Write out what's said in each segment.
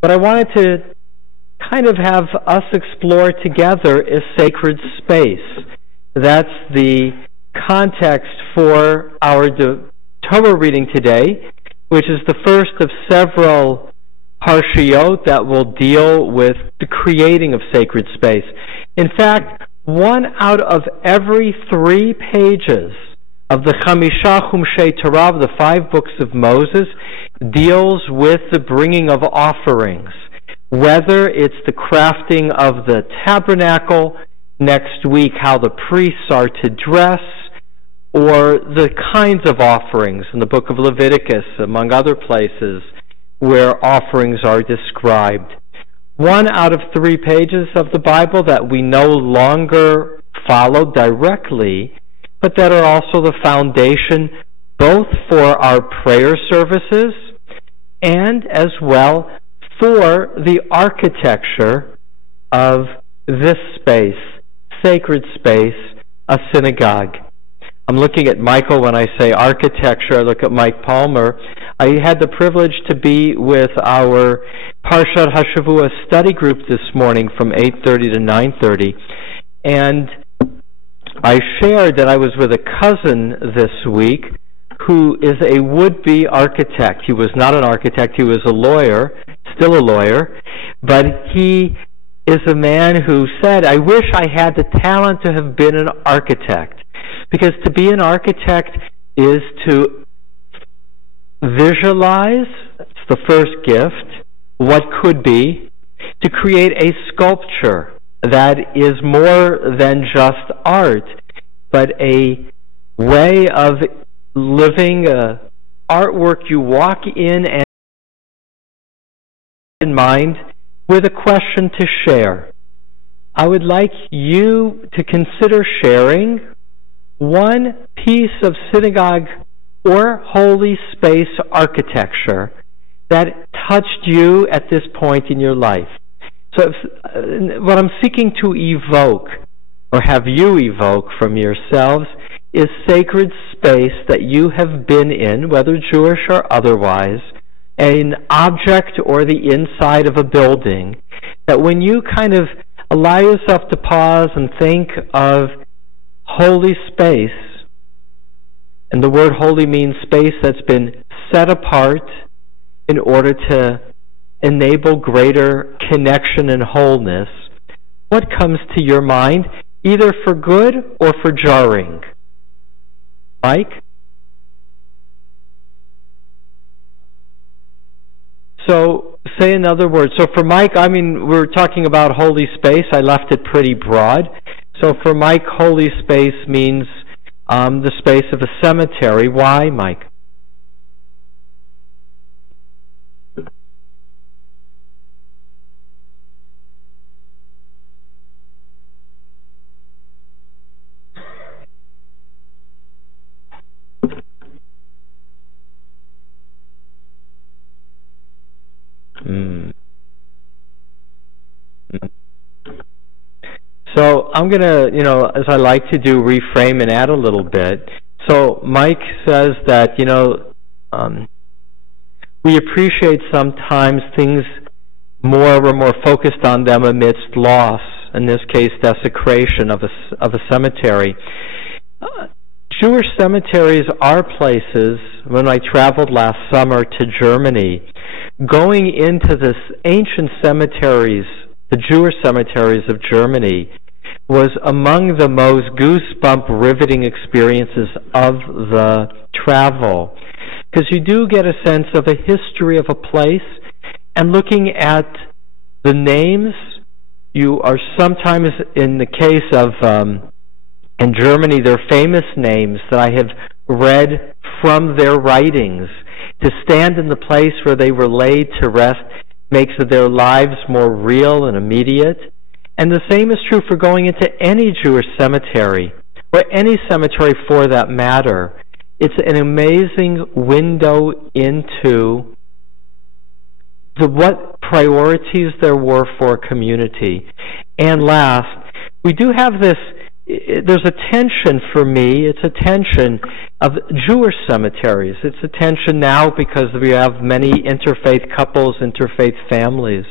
what I wanted to kind of have us explore together is sacred space. That's the context for our Torah reading today, which is the first of several parshiyot that will deal with the creating of sacred space. In fact, 1 out of every 3 pages of the Chamisha Chumshei Torah, the 5 books of Moses, deals with the bringing of offerings, whether it's the crafting of the tabernacle, next week how the priests are to dress, or the kinds of offerings in the book of Leviticus, among other places where offerings are described. 1 out of 3 pages of the Bible that we no longer follow directly, but that are also the foundation both for our prayer services and as well for the architecture of this space, sacred space, a synagogue. I'm looking at Michael when I say architecture. I look at Mike Palmer. I had the privilege to be with our Parshat HaShavua study group this morning from 8:30 to 9:30, and I shared that I was with a cousin this week who is a would-be architect. He was not an architect, he was a lawyer, still a lawyer, but he is a man who said, I wish I had the talent to have been an architect. Because to be an architect is to visualize, that's the first gift, what could be, to create a sculpture that is more than just art, but a way of living, artwork you walk in and in mind with a question to share. I would like you to consider sharing one piece of synagogue or holy space architecture that touched you at this point in your life. So what I'm seeking to evoke, or have you evoke from yourselves, is sacred space that you have been in, whether Jewish or otherwise, an object or the inside of a building, that when you kind of allow yourself to pause and think of holy space, and the word holy means space that's been set apart in order to enable greater connection and wholeness, what comes to your mind, either for good or for jarring? Mike? So, say another word. So for Mike, I mean, we're talking about holy space. I left it pretty broad. So for Mike, holy space means the space of a cemetery. Why, Mike? So I'm going to, as I like to do, reframe and add a little bit. So Mike says that, we appreciate sometimes things more, we're more focused on them amidst loss, in this case desecration of a cemetery. Jewish cemeteries are places, when I traveled last summer to Germany, going into this ancient cemeteries, the Jewish cemeteries of Germany, was among the most goosebump riveting experiences of the travel. Because you do get a sense of a history of a place, and looking at the names, you are sometimes, in the case of, in Germany, their famous names that I have read from their writings, to stand in the place where they were laid to rest makes their lives more real and immediate. And the same is true for going into any Jewish cemetery, or any cemetery for that matter. It's an amazing window into what priorities there were for a community. And last, we do have this there's a tension for me. It's a tension of Jewish cemeteries. It's a tension now because we have many interfaith couples, interfaith families.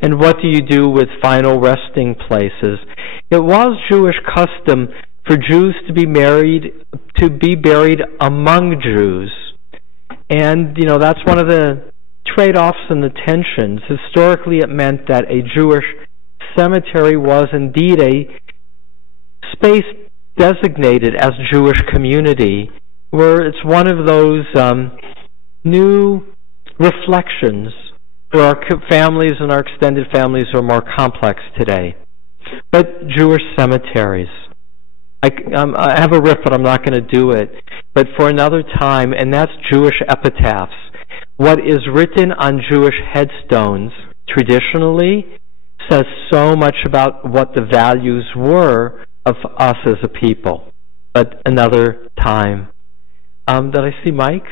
And what do you do with final resting places? It was Jewish custom for Jews to be buried among Jews. And, that's one of the trade-offs and the tensions. Historically, it meant that a Jewish cemetery was indeed a space designated as Jewish community, where it's one of those new reflections where our families and our extended families are more complex today. But Jewish cemeteries. I have a riff, but I'm not going to do it. But for another time, and that's Jewish epitaphs. What is written on Jewish headstones traditionally says so much about what the values were of us as a people. But another time. Did I see Mike?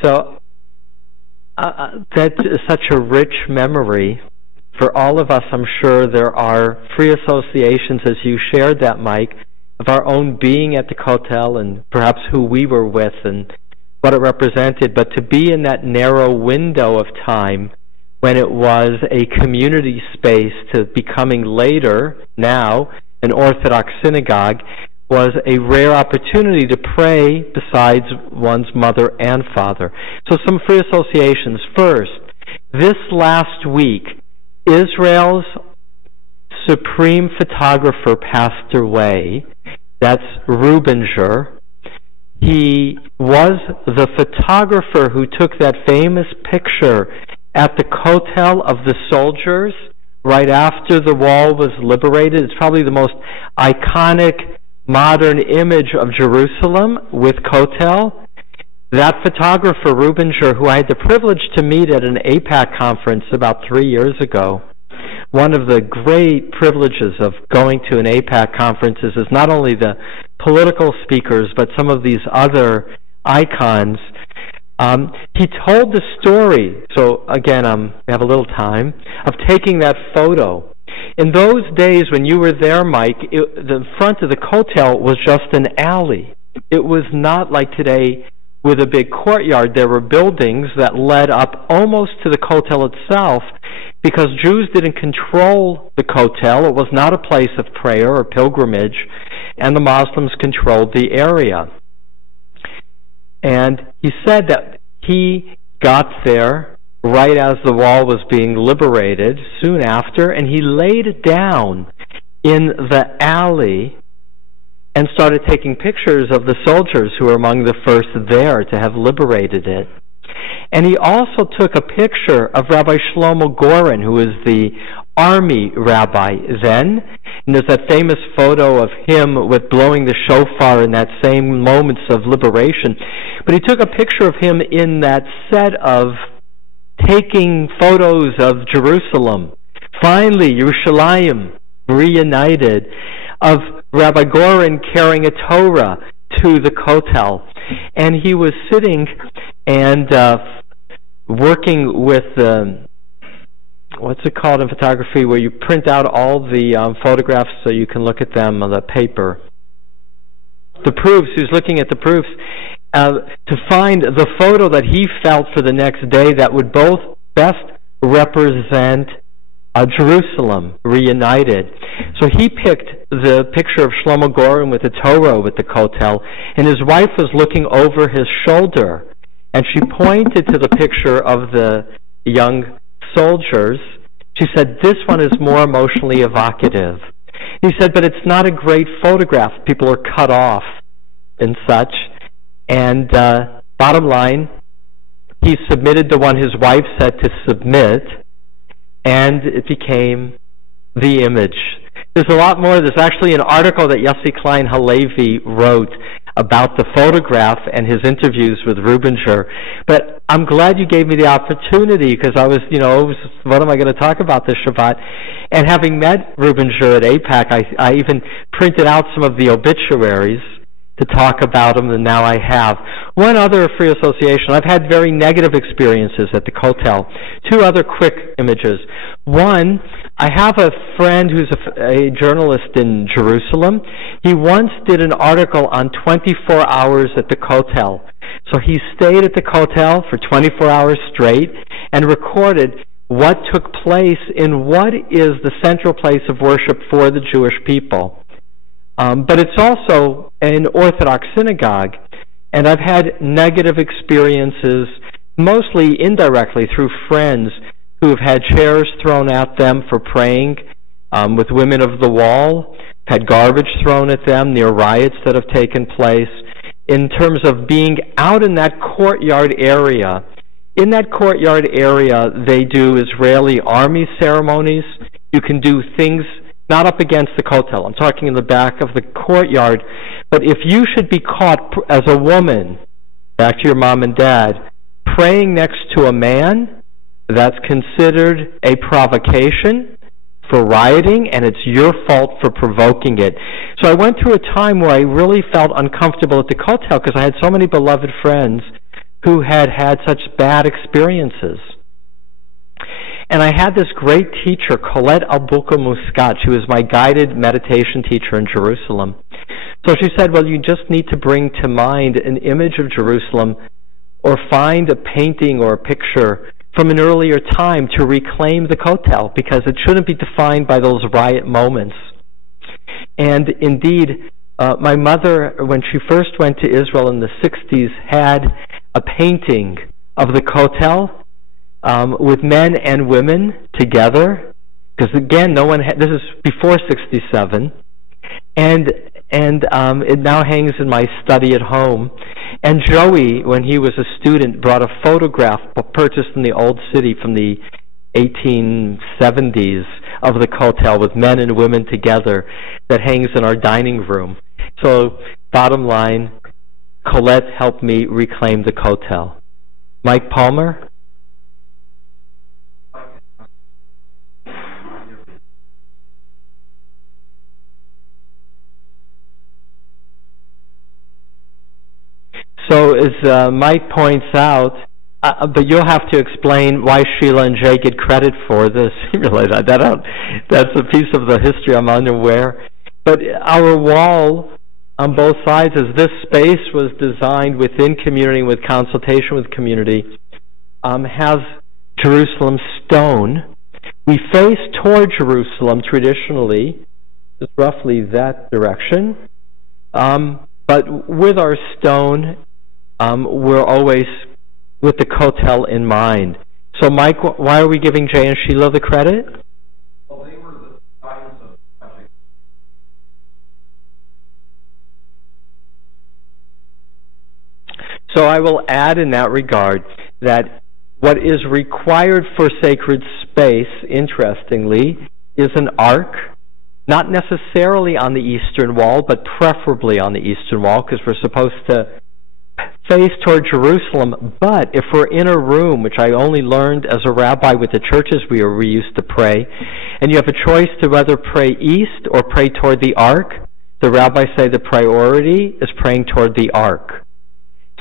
So that is such a rich memory for all of us. I'm sure there are free associations, as you shared that, Mike, of our own being at the Kotel and perhaps who we were with and what it represented. But to be in that narrow window of time when it was a community space to becoming later, now, an Orthodox synagogue, was a rare opportunity to pray besides one's mother and father. So some free associations. First, this last week, Israel's supreme photographer passed away. That's Rubinger. He was the photographer who took that famous picture at the Kotel of the soldiers right after the wall was liberated. It's probably the most iconic modern image of Jerusalem with Kotel. That photographer, Rubinger, who I had the privilege to meet at an AIPAC conference about 3 years ago, one of the great privileges of going to an AIPAC conferences is not only the political speakers, but some of these other icons. He told the story, so again, we have a little time, of taking that photo. In those days when you were there, Mike, the front of the Kotel was just an alley. It was not like today with a big courtyard. There were buildings that led up almost to the Kotel itself because Jews didn't control the Kotel. It was not a place of prayer or pilgrimage, and the Muslims controlled the area. And he said that he got there right as the wall was being liberated, soon after, and he laid down in the alley and started taking pictures of the soldiers who were among the first there to have liberated it. And he also took a picture of Rabbi Shlomo Goren, who was the army rabbi then. And there's that famous photo of him with blowing the shofar in that same moments of liberation. But he took a picture of him in that set of taking photos of Jerusalem, finally Yerushalayim reunited, of Rabbi Goren carrying a Torah to the Kotel. And he was sitting and working with, what's it called in photography, where you print out all the photographs so you can look at them on the paper. The proofs, he was looking at the proofs, to find the photo that he felt for the next day that would both best represent Jerusalem reunited. So he picked the picture of Shlomo Goren with the Torah with the kotel, and his wife was looking over his shoulder, and she pointed to the picture of the young soldiers. She said, "This one is more emotionally evocative." He said, "But it's not a great photograph. People are cut off and such." And bottom line, he submitted the one his wife said to submit, and it became the image. There's a lot more. There's actually an article that Yossi Klein Halevi wrote about the photograph and his interviews with Rubinger. But I'm glad you gave me the opportunity, because I was, what am I going to talk about this Shabbat? And having met Rubinger at AIPAC, I even printed out some of the obituaries to talk about him, and now I have. One other free association. I've had very negative experiences at the Kotel. Two other quick images. One, I have a friend who's a journalist in Jerusalem. He once did an article on 24 hours at the Kotel. So he stayed at the Kotel for 24 hours straight and recorded what took place in what is the central place of worship for the Jewish people. But it's also an Orthodox synagogue, and I've had negative experiences, mostly indirectly through friends who have had chairs thrown at them for praying, with women of the wall, had garbage thrown at them near riots that have taken place, in terms of being out in that courtyard area. In that courtyard area, they do Israeli army ceremonies. You can do things not up against the kotel. I'm talking in the back of the courtyard. But if you should be caught as a woman, back to your mom and dad, praying next to a man, that's considered a provocation for rioting, and it's your fault for provoking it. So I went through a time where I really felt uncomfortable at the kotel, because I had so many beloved friends who had had such bad experiences. And I had this great teacher, Colette Albuka Muscat. She was my guided meditation teacher in Jerusalem. So she said, well, you just need to bring to mind an image of Jerusalem, or find a painting or a picture from an earlier time to reclaim the Kotel, because it shouldn't be defined by those riot moments. And indeed, my mother, when she first went to Israel in the 60s, had a painting of the Kotel, with men and women together, because again, no one this is before 67, and it now hangs in my study at home. And Joey, when he was a student, brought a photograph purchased in the Old City from the 1870s of the Kotel with men and women together that hangs in our dining room. So, bottom line, Colette helped me reclaim the Kotel. Mike Palmer? So as Mike points out, but you'll have to explain why Sheila and Jay get credit for this. That's a piece of the history I'm unaware. But our wall on both sides, as this space was designed within community, with consultation with community, has Jerusalem stone. We face toward Jerusalem traditionally, just roughly that direction. But with our stone, we're always with the Kotel in mind. So, Mike, why are we giving Jay and Sheila the credit? Well, they were the guidance of project. So I will add in that regard that what is required for sacred space, interestingly, is an ark, not necessarily on the eastern wall, but preferably on the eastern wall, because we're supposed to face toward Jerusalem. But if we're in a room, which I only learned as a rabbi with the churches we used to pray, and you have a choice to whether pray east or pray toward the ark, the rabbis say the priority is praying toward the ark.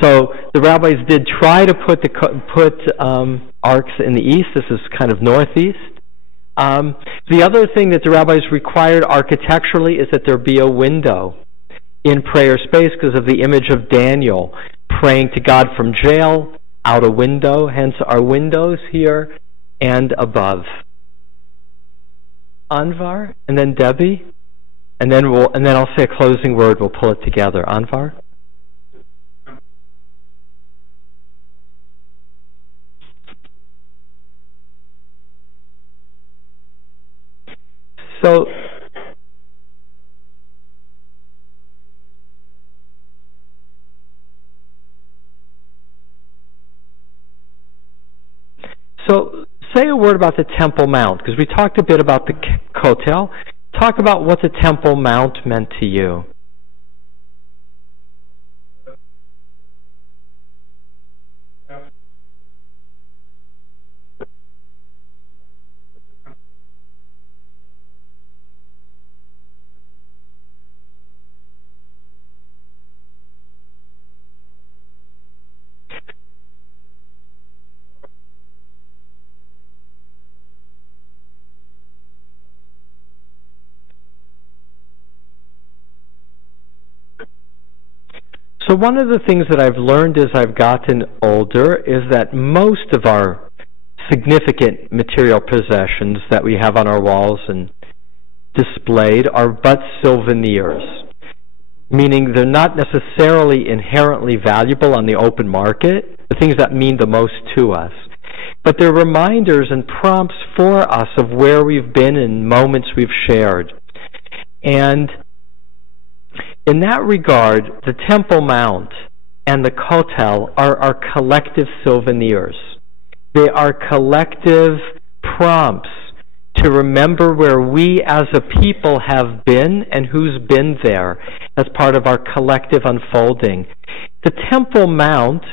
So the rabbis did try to put arks in the east. This is kind of northeast. The other thing that the rabbis required architecturally is that there be a window in prayer space, because of the image of Daniel praying to God from jail, out a window, hence our windows here and above. Anvar, and then Debbie, and then I'll say a closing word. We'll pull it together. Anvar. So say a word about the Temple Mount, because we talked a bit about the Kotel. Talk about what the Temple Mount meant to you. So one of the things that I've learned as I've gotten older is that most of our significant material possessions that we have on our walls and displayed are but souvenirs, meaning they're not necessarily inherently valuable on the open market, the things that mean the most to us. But they're reminders and prompts for us of where we've been and moments we've shared. And in that regard, the Temple Mount and the Kotel are our collective souvenirs. They are collective prompts to remember where we as a people have been and who's been there as part of our collective unfolding. The Temple Mount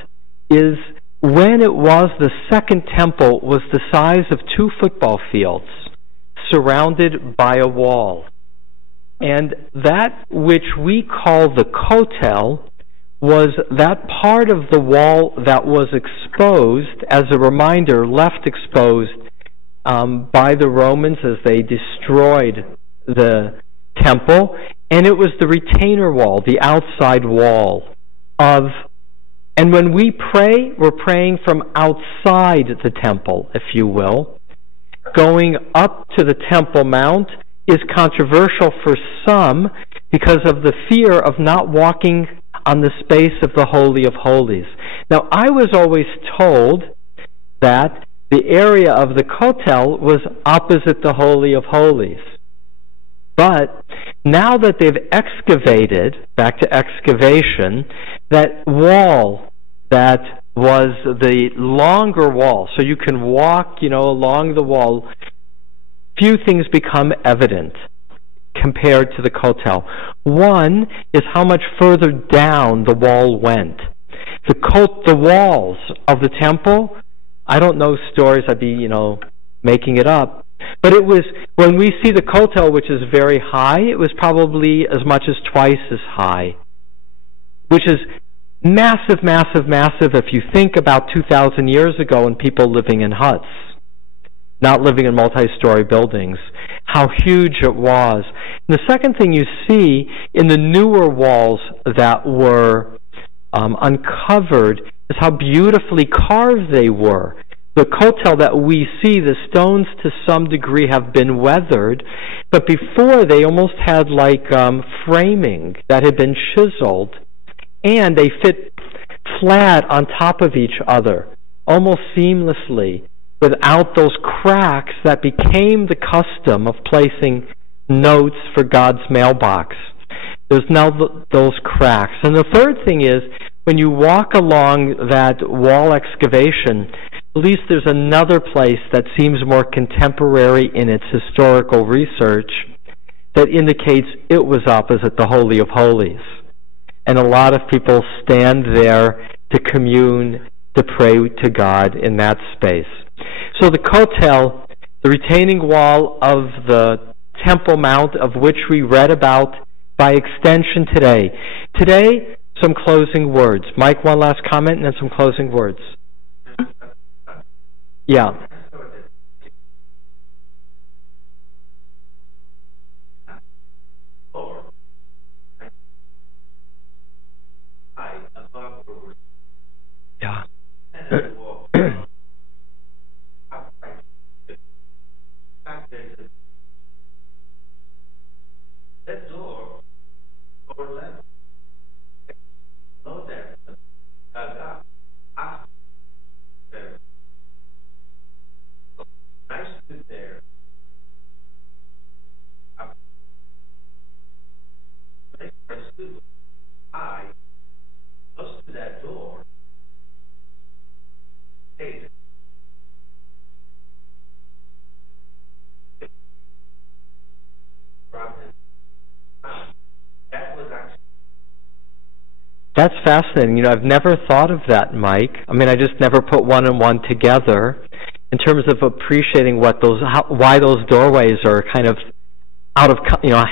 is when it was the second temple was the size of 2 football fields surrounded by a wall. And that which we call the Kotel was that part of the wall that was exposed, as a reminder, left exposed by the Romans as they destroyed the temple. And it was the retainer wall, the outside wall of... And when we pray, we're praying from outside the temple, if you will. Going up to the Temple Mount is controversial for some because of the fear of not walking on the space of the Holy of Holies. Now, I was always told that the area of the Kotel was opposite the Holy of Holies. But now that they've excavated, back to excavation, that wall that was the longer wall, so you can walk, along the wall, few things become evident compared to the Kotel. One is how much further down the wall went. The walls of the temple, I don't know stories, I'd be, making it up. But it was, when we see the Kotel, which is very high, it was probably as much as twice as high, which is massive, massive, massive if you think about 2,000 years ago and people living in huts, not living in multi-story buildings, how huge it was. And the second thing you see in the newer walls that were uncovered is how beautifully carved they were. The Kotel that we see, the stones to some degree have been weathered, but before they almost had like framing that had been chiseled, and they fit flat on top of each other, almost seamlessly, without those cracks that became the custom of placing notes for God's mailbox. There's now those cracks. And the third thing is, when you walk along that wall excavation, at least there's another place that seems more contemporary in its historical research that indicates it was opposite the Holy of Holies. And a lot of people stand there to commune, to pray to God in that space. So the Kotel, the retaining wall of the Temple Mount, of which we read about by extension today. Today, some closing words. Mike, one last comment and then some closing words. Yeah. Yeah. that door, or left, know that God asked there. So I stood there. I stood. I close to that door. Hey. That was actually. That's fascinating. You know, I've never thought of that, Mike. I mean, I just never put one and one together in terms of appreciating why those doorways are kind of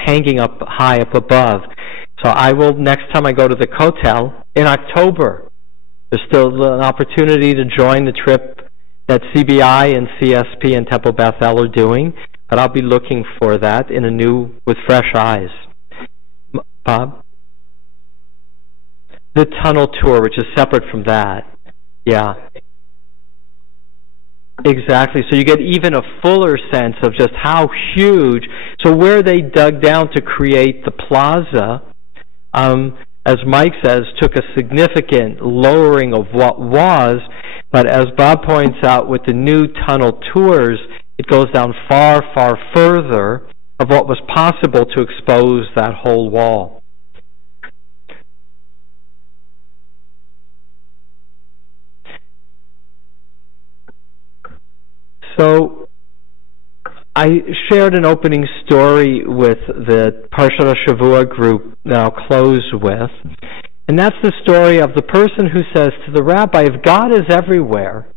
hanging up high up above. So I will, next time I go to the Kotel in October, there's still an opportunity to join the trip that CBI and CSP and Temple Bethel are doing, but I'll be looking for that with fresh eyes. Bob? The tunnel tour, which is separate from that. Yeah. Exactly. So you get even a fuller sense of just how huge. So where they dug down to create the plaza, as Mike says, took a significant lowering of what was, but as Bob points out, with the new tunnel tours, it goes down far, far further of what was possible to expose that whole wall. So I shared an opening story with the Parshat Shavua group that I'll close with, and that's the story of the person who says to the rabbi, if God is everywhere,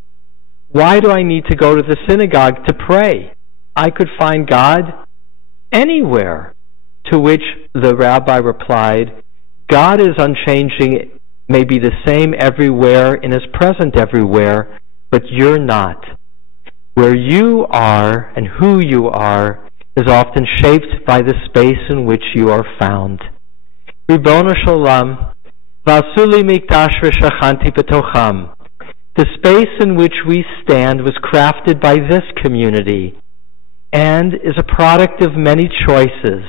why do I need to go to the synagogue to pray? I could find God anywhere. To which the rabbi replied, God is unchanging, may be the same everywhere and is present everywhere, but you're not. Where you are and who you are is often shaped by the space in which you are found. Ribono Shalom, Vasuli Mikdash V'Shachanti B'Tocham. The space in which we stand was crafted by this community and is a product of many choices,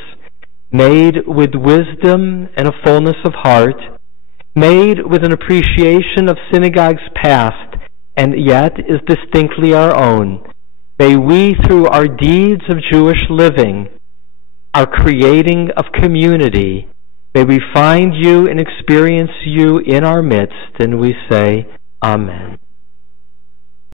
made with wisdom and a fullness of heart, made with an appreciation of synagogue's past, and yet is distinctly our own. May we, through our deeds of Jewish living, our creating of community, may we find you and experience you in our midst, and we say, Amen.